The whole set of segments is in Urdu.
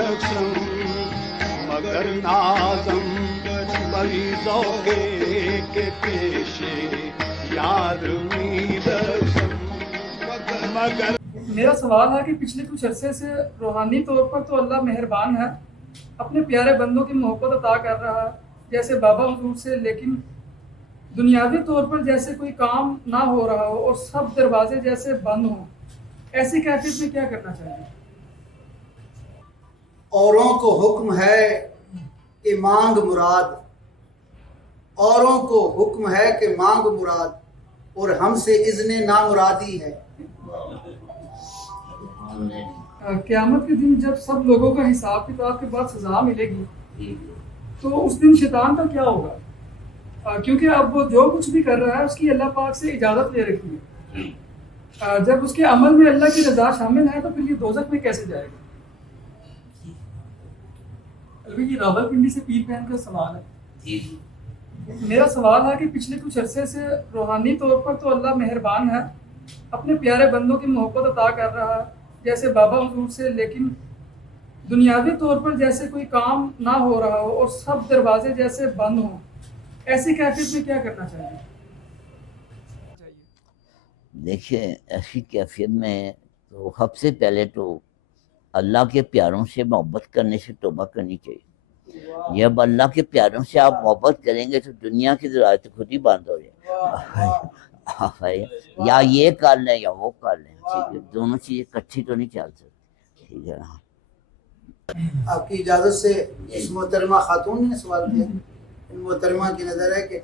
رسم مگر نازم بری ذوقے کے پیش یار می رسم مگر. میرا سوال ہے کہ پچھلے کچھ عرصے سے روحانی طور پر تو اللہ مہربان ہے، اپنے پیارے بندوں کی محبت عطا کر رہا ہے جیسے بابا حضور سے، لیکن دنیاوی طور پر جیسے کوئی کام نہ ہو رہا ہو اور سب دروازے جیسے بند ہوں، ایسی کیفیت میں کیا کرنا چاہیے؟ اوروں کو حکم ہے کہ مانگ مراد، اوروں کو حکم ہے کہ مانگ مراد، اور ہم سے اذن نامرادی ہے. قیامت کے دن جب سب لوگوں کا حساب کتاب کے بعد سزا ملے گی تو اس دن شیطان کا کیا ہوگا؟ کیونکہ اب وہ جو کچھ بھی کر رہا ہے اس کی اللہ پاک سے اجازت لے رکھی ہے. جب اس کے عمل میں اللہ کی رضا شامل ہے تو پھر یہ دوزخ میں کیسے جائے گا؟ یہ راول پنڈی سے پیر بہن کا سوال ہے. میرا سوال ہے کہ پچھلے کچھ عرصے سے روحانی طور پر تو اللہ مہربان ہے، اپنے پیارے بندوں کی محبت عطا کر رہا ہے جیسے بابا حضور سے، لیکن دنیاوی طور پر جیسے کوئی کام نہ ہو رہا ہو اور سب دروازے جیسے بند ہوں، ایسی کیفیت میں کیا کرنا چاہیے؟ دیکھیں ایسی کیفیت میں تو سب سے پہلے تو اللہ کے پیاروں سے محبت کرنے سے توبہ کرنی چاہیے. جب اللہ کے پیاروں سے آپ محبت کریں گے تو دنیا کی دروازے خود ہی بند ہو جائے. یا یہ کر لیں یا وہ کر لیں، ٹھیک ہے، دونوں چیزیں اکٹھی تو نہیں چل سکتی، ٹھیک ہے. آپ کی اجازت سے اس محترمہ خاتون نے سوال کیا. ان محترمہ کی نظر ہے کہ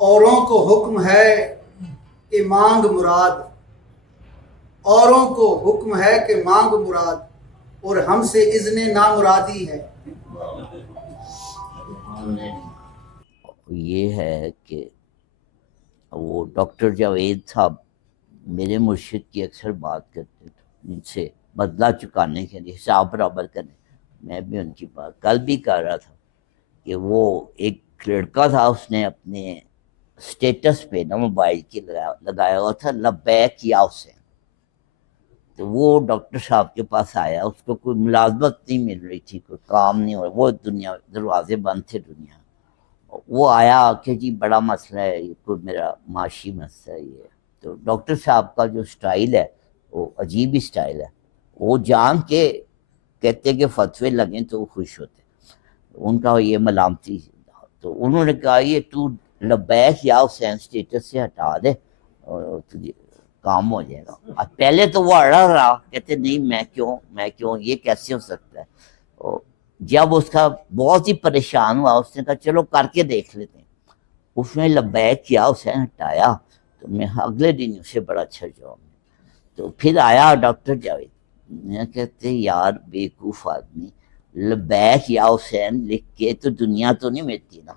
اوروں کو حکم ہے کہ مانگ مراد، اوروں کو حکم ہے کہ مانگ مراد، اور ہم سے اذن نامرادی ہے. یہ ہے کہ وہ ڈاکٹر جاوید صاحب میرے مرشد کی اکثر بات کرتے تھے، ان سے بدلہ چکانے کے لیے، حساب برابر کرنے. میں بھی ان کی بات کل بھی کر رہا تھا کہ وہ ایک لڑکا تھا، اس نے اپنے اسٹیٹس پہ نا موبائل کے لگایا ہوا تھا لبیک یا حسین. تو وہ ڈاکٹر صاحب کے پاس آیا، اس کو کوئی ملازمت نہیں مل رہی تھی، کوئی کام نہیں ہو رہا، وہ دنیا دروازے بند تھے دنیا. وہ آیا کہ جی بڑا مسئلہ ہے، یہ کوئی میرا معاشی مسئلہ ہے یہ. تو ڈاکٹر صاحب کا جو سٹائل ہے وہ عجیب ہی سٹائل ہے، وہ جان کے کہتے کہ فتوے لگیں تو وہ خوش ہوتے. ان کا یہ ملامتی. تو انہوں نے کہا یہ تو لبیک یا حسین سٹیٹس سے ہٹا دے اور تجھے کام ہو جائے گا. پہلے تو وہ اڑا رہا، کہتے نہیں میں کیوں یہ کیسے ہو سکتا ہے. جب اس کا بہت ہی پریشان ہوا، اس نے کہا چلو کر کے دیکھ لیتے ہیں. اس نے لبیک کیا، حسین ہٹایا، تو میں اگلے دن اسے بڑا اچھا جواب. تو پھر آیا ڈاکٹر جاوید، میں کہتے یار بیوقوف آدمی، لبیک یا حسین لکھ کے تو دنیا تو نہیں ملتی نا.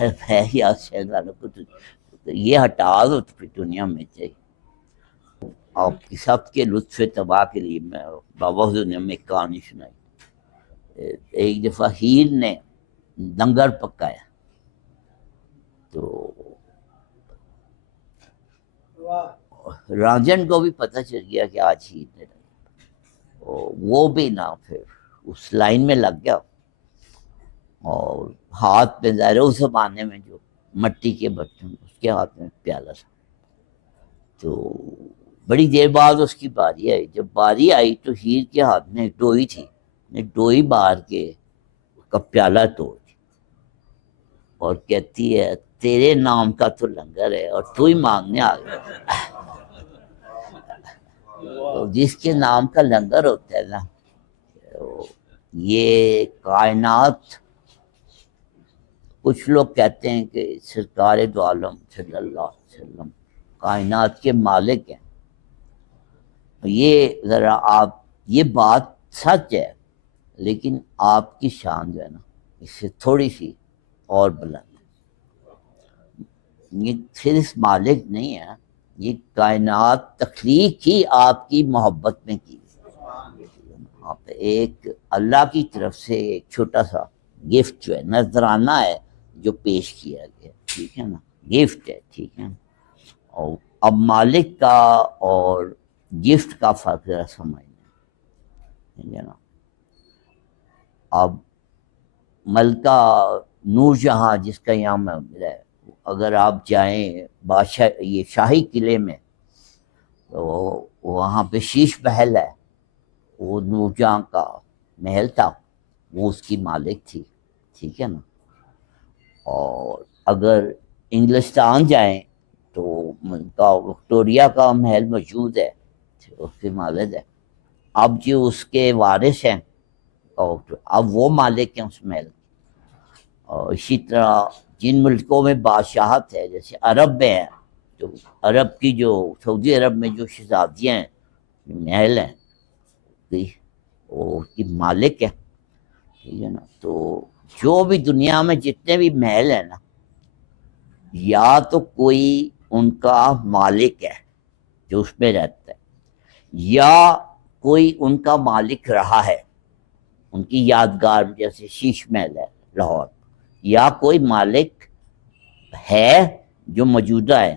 لبیک یا حسین والوں کو تو یہ ہٹا دو تو پھر دنیا میں چاہیے. آپ کی سب کے لطف طبع کے لیے میں بابا حضور نے ہمیں کہانی سنائی. ایک دفعہ ہیر نے لنگر پکایا تو راجن کو بھی پتہ چل گیا کہ آج ہیر نے، وہ بھی نہ پھر اس لائن میں لگ گیا اور ہاتھ پہ ظاہر اس زمانے میں جو مٹی کے برتن، اس کے ہاتھ میں پیالہ تھا. تو بڑی دیر بعد اس کی باری آئی. جب باری آئی تو ہیر کے ہاتھ میں ڈوئی تھی، ڈوئی بار کے کا پیالہ توڑ دی اور کہتی ہے تیرے نام کا تو لنگر ہے اور تو ہی مانگنے آ گیا. جس کے نام کا لنگر ہوتا ہے نا، یہ کائنات، کچھ لوگ کہتے ہیں کہ سرکار دو عالم صلی اللہ علیہ وسلم کائنات کے مالک ہیں. یہ ذرا آپ، یہ بات سچ ہے، لیکن آپ کی شان جو ہے نا اس سے تھوڑی سی اور بلند ہے. یہ صرف مالک نہیں ہے، یہ کائنات تخلیق ہی آپ کی محبت میں کی. آپ ایک اللہ کی طرف سے ایک چھوٹا سا گفٹ جو ہے نذرانہ ہے جو پیش کیا گیا، ٹھیک ہے نا، گفٹ ہے، ٹھیک ہے. اور اب مالک کا اور گفٹ کا فرق ذرا سمجھنا، ٹھیک ہے نا. اب ملکہ نور جہاں جس کا یہاں ہے، اگر آپ جائیں بادشاہ یہ شاہی قلعے میں تو وہاں پہ شیش محل ہے، وہ نور جہاں کا محل تھا، وہ اس کی مالک تھی، ٹھیک ہے نا. اور اگر انگلستان جائیں تو ملکہ وکٹوریہ کا محل موجود ہے، اس کی مالک ہے. اب جو اس کے وارث ہیں اب وہ مالک ہیں اس محل. اور اسی طرح جن ملکوں میں بادشاہت ہے، جیسے عرب میں ہے، تو عرب کی جو سعودی عرب میں جو شہزادیاں ہیں، محل ہیں، وہ اس کی مالک ہے، ٹھیک ہے نا. تو جو بھی دنیا میں جتنے بھی محل ہیں نا، یا تو کوئی ان کا مالک ہے جو اس میں رہتا ہے، یا کوئی ان کا مالک رہا ہے ان کی یادگار، جیسے شیش محل ہے لاہور، یا کوئی مالک ہے جو موجودہ ہے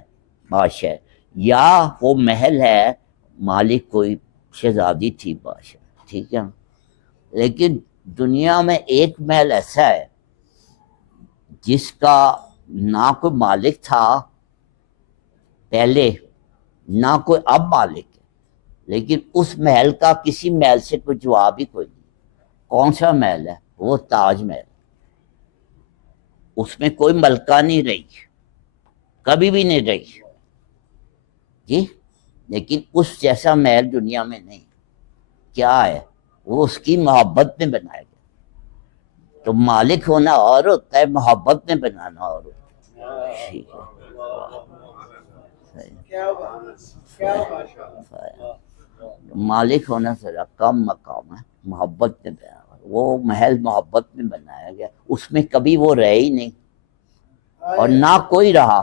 بادشاہ، یا وہ محل ہے مالک کوئی شہزادی تھی بادشاہ، ٹھیک ہے. لیکن دنیا میں ایک محل ایسا ہے جس کا نہ کوئی مالک تھا پہلے، نہ کوئی اب مالک ہے، لیکن اس محل کا کسی محل سے کوئی جواب ہی کوئی نہیں. کون سا محل ہے؟ وہ تاج محل. اس میں کوئی ملکہ نہیں رہی، کبھی بھی نہیں رہی جی، لیکن اس جیسا محل دنیا میں نہیں. کیا ہے؟ وہ اس کی محبت میں بنایا گیا. تو مالک ہونا اور ہوتا ہے، محبت میں بنانا اور ہوتا ہے. ٹھیک ہے، مالک ہونا ذرا کم مقام ہے، محبت میں بنایا. وہ محل محبت میں بنایا گیا، اس میں کبھی وہ رہے ہی نہیں اور نہ کوئی رہا.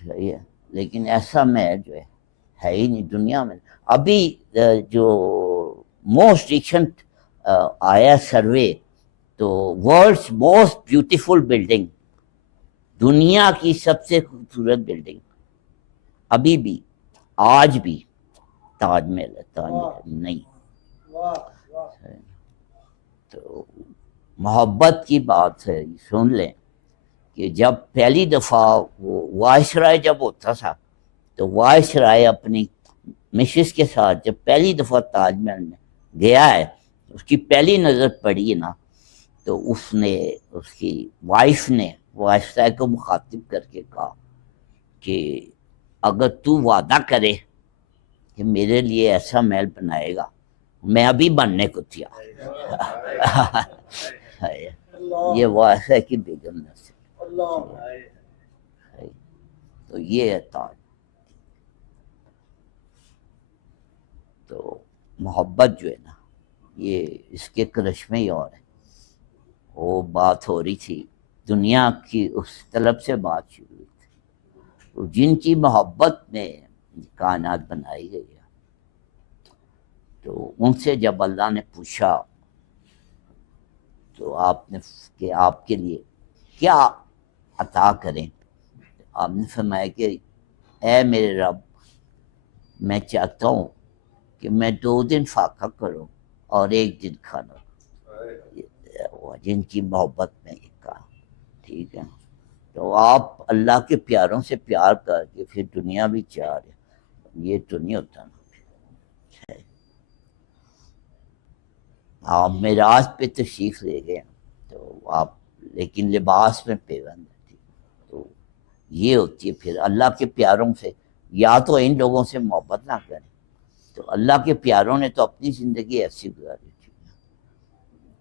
صحیح ہے، لیکن ایسا محل جو ہے ہی نہیں دنیا میں. ابھی جو موسٹ ریسنٹ آیا سروے، تو ورلڈس موسٹ بیوٹیفل بلڈنگ، دنیا کی سب سے خوبصورت بلڈنگ ابھی بھی آج بھی تاج محل ہے. تاج محل نہیں. تو محبت کی بات ہے، سن لیں کہ جب پہلی دفعہ وہ وائسرائے جب ہوتا تھا، تو وائسرائے اپنی مسز کے ساتھ جب پہلی دفعہ تاج محل میں گیا ہے، اس کی پہلی نظر پڑی ہے نا، تو اس نے، اس کی وائف نے وائسرائے کو مخاطب کر کے کہا کہ اگر تو وعدہ کرے کہ میرے لیے ایسا محل بنائے گا، میں ابھی بننے کو تیار. یہ وائسرائے کی بیگم نے. تو یہ ہے تاج. تو محبت جو ہے نا، یہ اس کے کرشمے ہی اور ہے. وہ بات ہو رہی تھی دنیا کی اس طلب سے بات شروع ہوئی تھی، تو جن کی محبت میں کائنات بنائی گئی ہے، تو ان سے جب اللہ نے پوچھا تو آپ نے کہ آپ کے لیے کیا عطا کریں، آپ نے فرمایا کہ اے میرے رب، میں چاہتا ہوں کہ میں 2 دن فاقہ کروں اور 1 دن کھانا. جن کی محبت میں یہ کہا، ٹھیک ہے. تو آپ اللہ کے پیاروں سے پیار کر کے پھر دنیا بھی چاہ رہے، یہ تو نہیں ہوتا نا. آپ معراج پہ تشریف لے گئے تو آپ، لیکن لباس میں پیوند ہے. تو یہ ہوتی ہے پھر اللہ کے پیاروں سے. یا تو ان لوگوں سے محبت نہ کریں. تو اللہ کے پیاروں نے تو اپنی زندگی ایسی گزاری تھی.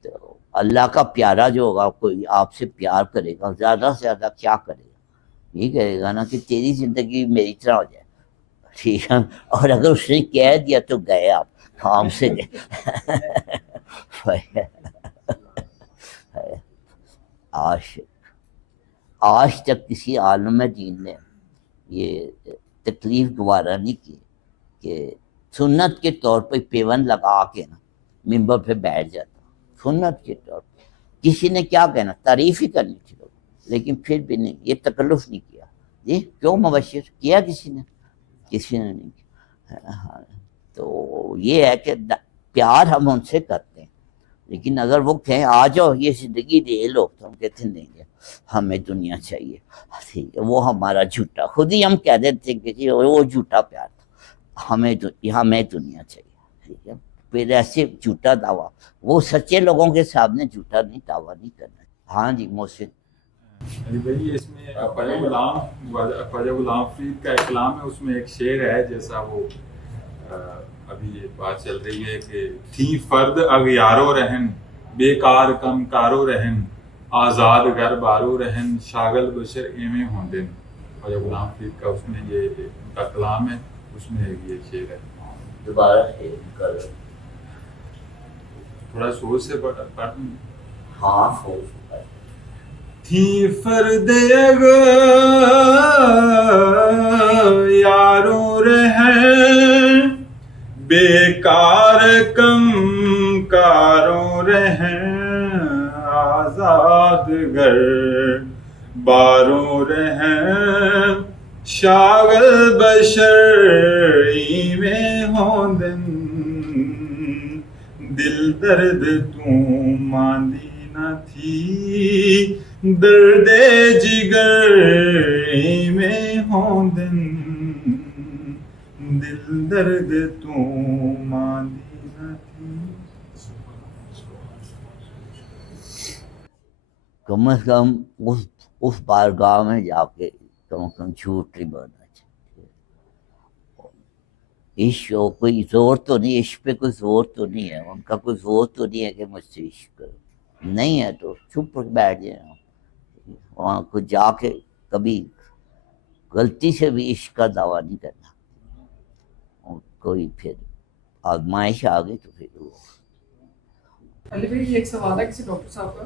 تو اللہ کا پیارا جو ہوگا، کوئی آپ سے پیار کرے گا، زیادہ سے زیادہ کیا کرے گا؟ یہ کہے گا نا کہ تیری زندگی میری طرح ہو جائے، ٹھیک ہے. اور اگر اس نے کہہ دیا تو گئے آپ کام سے گئے. آج تک کسی عالم دین نے یہ تکلیف گوارا نہیں کی کہ سنت کے طور پہ پیون لگا کے نا ممبر پہ بیٹھ جاتا. سنت کے طور پہ کسی نے کیا کہنا، تعریف ہی کرنی تھی لوگ، لیکن پھر بھی نہیں، یہ تکلف نہیں کیا. جی کیوں مبشر کیا؟ کسی نے نہیں کیا. تو یہ ہے کہ پیار ہم ان سے کرتے ہیں، لیکن اگر وہ کہیں آ جاؤ یہ زندگی لے لو تو ہم کہتے نہیں ہے ہمیں دنیا چاہیے. ٹھیک ہے، وہ ہمارا جھوٹا، خود ہی ہم کہہ دیتے کہ جی وہ جھوٹا پیار تھا، ہمیں دنیا چاہیے. ٹھیک ہے، پھر ایسے جھوٹا دعویٰ، وہ سچے لوگوں کے سامنے جھوٹا نہیں دعویٰ نہیں کرنا. ہاں جی محسن. علی بھائی اس میں خواجہ غلام فرید کا ایک کلام ہے، اس میں ایک شعر ہے جیسا وہ ابھی یہ بات چل رہی ہے کہ تھی فرد اغیارو رہن، بیکار کم کارو رہن، آزاد گر بارو رہن، شاغل بشر ایویں ہوندن. خواجہ غلام فرید کا اس میں یہ ان کا کلام ہے، اس میں یہ شعر ہے. دوبارہ تھوڑا سوچ سے پڑھ دوں. ہاں تھی فرد یارو رہن، بیکار کم کارو رہن، آزاد گر بارو رہن، شاغل بشر ایویں ہوندن، دل درد تو ماندی نہ تھی، درد جگر میں ہوندن، دل درد تو ماندی نہ تھی. کم از کم اس بارگاہ میں جا کے کم از کم جھوٹ نہیں بولنا چاہیے. عشق کوئی زور تو نہیں، عشق پہ کوئی زور تو نہیں ہے، ان کا کوئی زور تو نہیں ہے کہ مجھ سے عشق کرو، نہیں ہے تو چپ بیٹھ جائیں. وہاں کو جا کے کبھی غلطی سے بھی عشق کا دعویٰ نہیں کرنا. اور کوئی پھر آزمائش آ گئی تو پھر وہ. علی بھائی ایک سوال ہے کسی ڈاکٹر صاحب کا،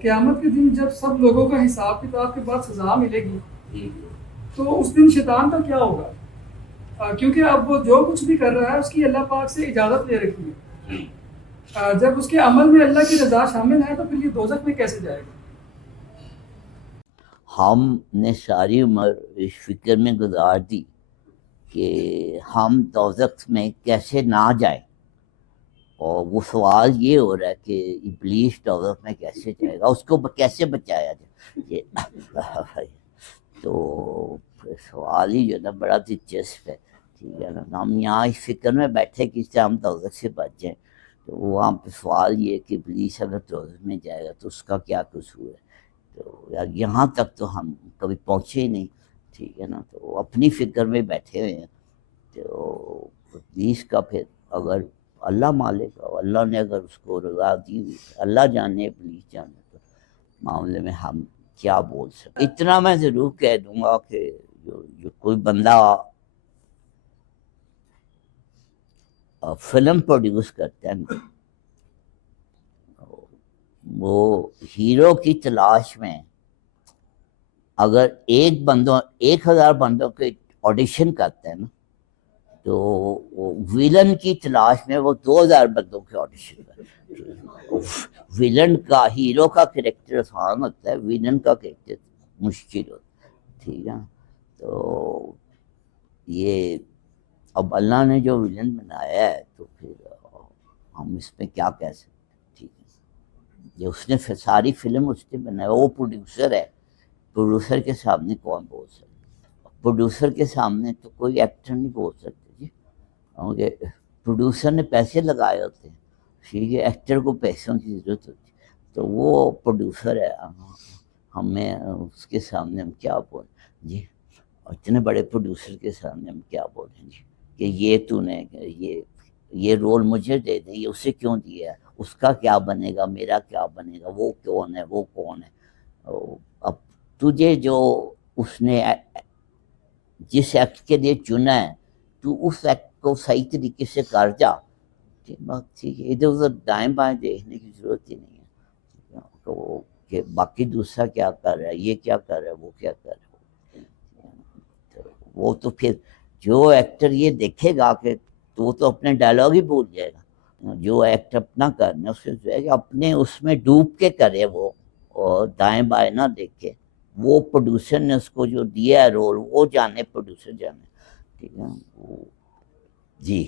قیامت کے دن جب سب لوگوں کا حساب کتاب کے بعد سزا ملے گی تو اس دن شیطان کا کیا ہوگا؟ کیونکہ اب وہ جو کچھ بھی کر رہا ہے اس کی اللہ پاک سے اجازت لے رکھی ہے. جب اس کے عمل میں اللہ کی رضا شامل ہے تو پھر یہ دوزخ میں کیسے جائے گا؟ ہم نے ساری عمر اس فکر میں گزار دی کہ ہم دوزخ میں کیسے نہ جائیں، اور وہ سوال یہ ہو رہا ہے کہ ابلیس دوزخ میں کیسے جائے گا، اس کو کیسے بچایا جائے. تو سوال ہی جو ہے نا بڑا دلچسپ ہے. ٹھیک ہے نا، ہم یہاں اس فکر میں بیٹھے کہ اس سے ہم دوزخ سے بچ جائیں، تو وہاں پہ سوال یہ کہ ابلیس اگر دوزخ میں جائے گا تو اس کا کیا قصور ہے. تو یہاں تک تو ہم کبھی پہنچے ہی نہیں. ٹھیک ہے نا، تو اپنی فکر میں بیٹھے ہوئے ہیں. تو ابلیس کا پھر اگر اللہ مالک اور اللہ نے اگر اس کو رضا دی ہوئی، اللہ جانے ابلیس جانے، تو معاملے میں ہم کیا بول سکتے. اتنا میں ضرور کہہ دوں گا کہ جو کوئی بندہ فلم پروڈیوس کرتا ہے وہ ہیرو کی تلاش میں اگر 1000 بندوں کے آڈیشن کرتا ہے نا، تو ویلن کی تلاش میں وہ 2000 بندوں کے آڈیشن کرتا ہے. ویلن کا، ہیرو کا کریکٹر آسان ہوتا ہے، ویلن کا کریکٹر مشکل ہوتا ہے. ٹھیک ہے، تو یہ اب اللہ نے جو ویلن بنایا ہے تو پھر ہم اس میں کیا کہہ سکتے. یہ اس نے ساری فلم اس نے بنایا، وہ پروڈیوسر ہے. پروڈیوسر کے سامنے کون بول سکتا؟ پروڈیوسر کے سامنے تو کوئی ایکٹر نہیں بول سکتے جی، کیونکہ پروڈیوسر نے پیسے لگائے ہوتے ہیں. ٹھیک ہے، ایکٹر کو پیسوں کی ضرورت ہوتی ہے، تو وہ پروڈیوسر ہے. ہمیں اس کے سامنے ہم کیا بولیں جی، اتنے بڑے پروڈیوسر کے سامنے ہم کیا بولیں جی کہ یہ تو نے یہ رول مجھے دے دیں، یہ اسے کیوں دیا ہے، اس کا کیا بنے گا، میرا کیا بنے گا، وہ کون ہے، وہ کون ہے. اب تجھے جو اس نے جس ایکٹ کے لیے چنا ہے تو اس ایکٹ کو صحیح طریقے سے کر جا. ٹھیک ہے، ادھر ادھر دائیں بائیں دیکھنے کی ضرورت ہی نہیں ہے کہ باقی دوسرا کیا کر رہا ہے، یہ کیا کر رہا ہے، وہ کیا کر رہا ہے. وہ تو پھر جو ایکٹر یہ دیکھے گا کہ تو وہ تو اپنے ڈائلاگ ہی بھول جائے گا. جو ایکٹ اپنا کرنا اس سے جو ہے کہ اپنے اس میں ڈوب کے کرے وہ، اور دائیں بائیں نہ دیکھے. وہ پروڈیوسر نے اس کو جو دیا ہے رول وہ جانے، پروڈیوسر جانے. ٹھیک ہے جی.